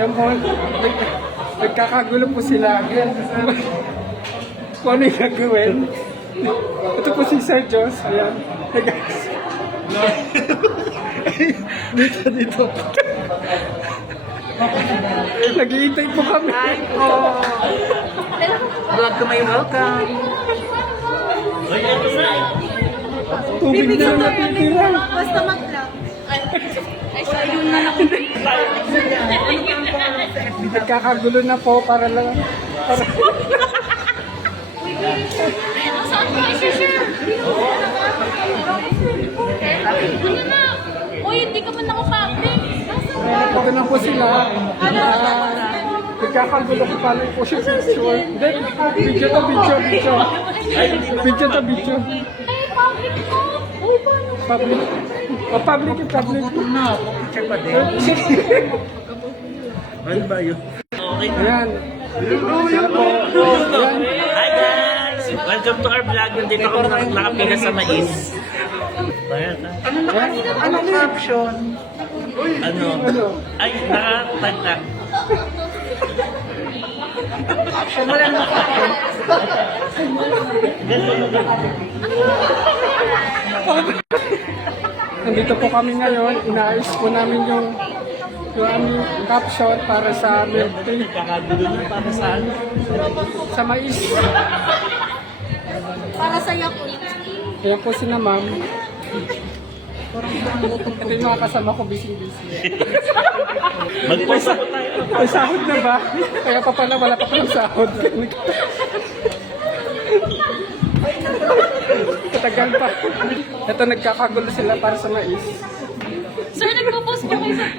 Ayan po, nagkakagulo po sila. Kung ano yung gagawin. Ito po si Sir Joss. Ayan. Hey guys. Dito. Nag-iintay po kami. Hi po. Vlog to my welcome. Tubig na lang natitira. Basta mag-vlog. Ay, so yun na lang. Nagkakagulo na po para lang. Para... Saan ko i-share? Ano na? Uy, hindi ka man nakapublic. Ito na po sila. Nagkakagulo ko paano po siya picture. Then, video. Video. Ay, public ko. Uy, paano? Public. Public. Na, picture pa din. Ano ba yun? Ayan. Hi guys! Welcome to our vlog. Nandito kami nakapila sa mais. Anong caption? Ano? Ay, nakatag lang. Caption, wala namang caption. Nandito po kami ngayon. Inaayos po namin yung aming caption para sa milk tea. Kakagulo na para saan? Sa mais. Para sa Yakult. Ayan po si na ma'am. Ito yung mga kasama ko, busy. Mag-post po tayo. May sahod na ba? Kaya pa pala, wala pa palang sahod. Katagal pa. Ito, nagkakagulo sila para sa mais. Sir, nagpo-post po kayo sa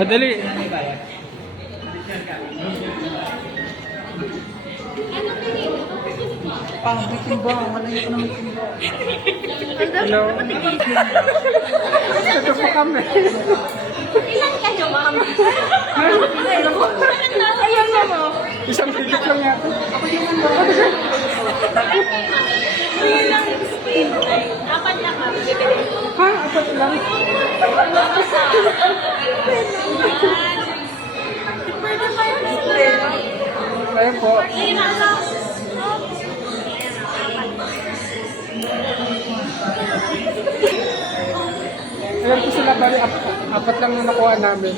Madali. Pang-bikin ba? Wala yun ko naman bikin ba? Hello. Ito po kami. Ilan kayo, ma'am? Ayun na mo. Isang higit lang yata. Apat na ka. Ha? Apat lang? Pwede pa yun. Ayan po. Ayan po sila, bali apat lang na nakuha namin.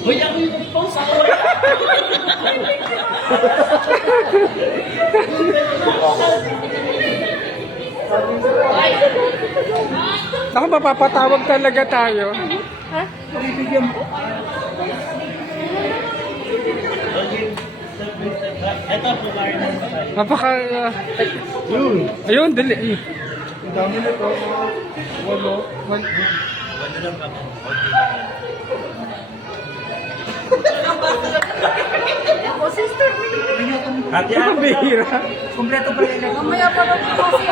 Uy, ako yung mag-post ako. Ako, mapapatawag talaga tayo. Bibigyan mo. Ito, pumari na tayo. Mapaka... Ayun, dali. Ang dami nito. Walo. Wala lang kami. Ako, sister. Happy Ang bihira. Kompleto pa rin. Mamaya pa rin kasi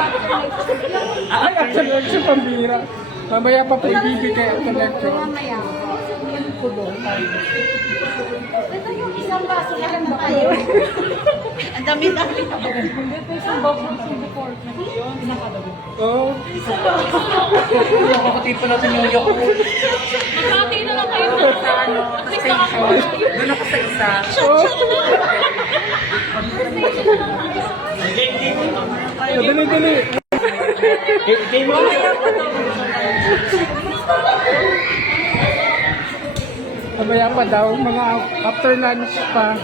Ay, actually, pambihira. Mamaya pa po ibibigay ang collection. mamaya. Ito yung isang baso na lang ba kayo? Ang dami-dami. Ito isang bubble from the pork. Oh. Nakakatipa natin yung yok. Magkati na lang kayo. Doon ako sa isa. Oh. Dali. Game mo. Mamaya pa daw, mga after lunch pa.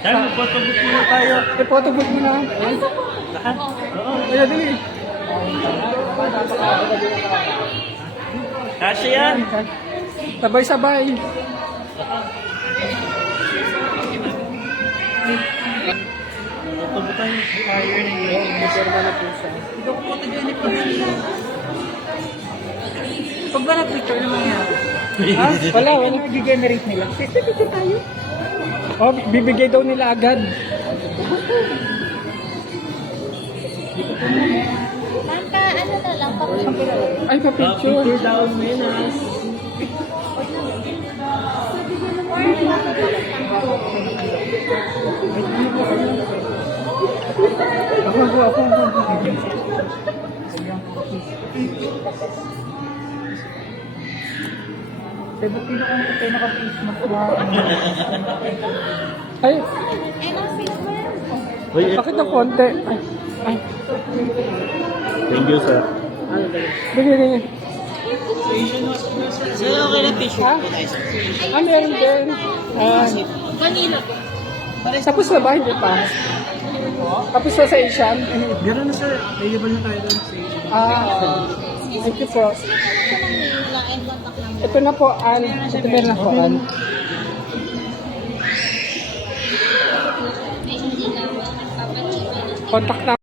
Saan mo, photobook muna tayo. Photo booth mo na. Ayan, dali. Kasi yan. Sabay-sabay. Photobook tayo. Fire na yun. Hindi ako photogenic pa rin. Pag ba na-picture naman yan? Ha? Wala. Nag-generate nila. Picture tayo. Oh, bibigay daw nila agad. Manta, ano na lang, Ay, pa-picture. Picture down, Menas. Sabi ko kayo naka-face mask na. Ay, Eh, no, face mask. Uy, bakit ng konti? Ay, ay, thank you, sir. bigyan. Sir, okay na tissue Ha? Meron din. Vanilla. Tapos na ba? Hindi pa. Tapos na sa Asian? Meron na sir, available na tayo doon sa Thank you po. Vanilla and contact number. Ito na po, Ann. Ito meron na po, Ann. Contact na.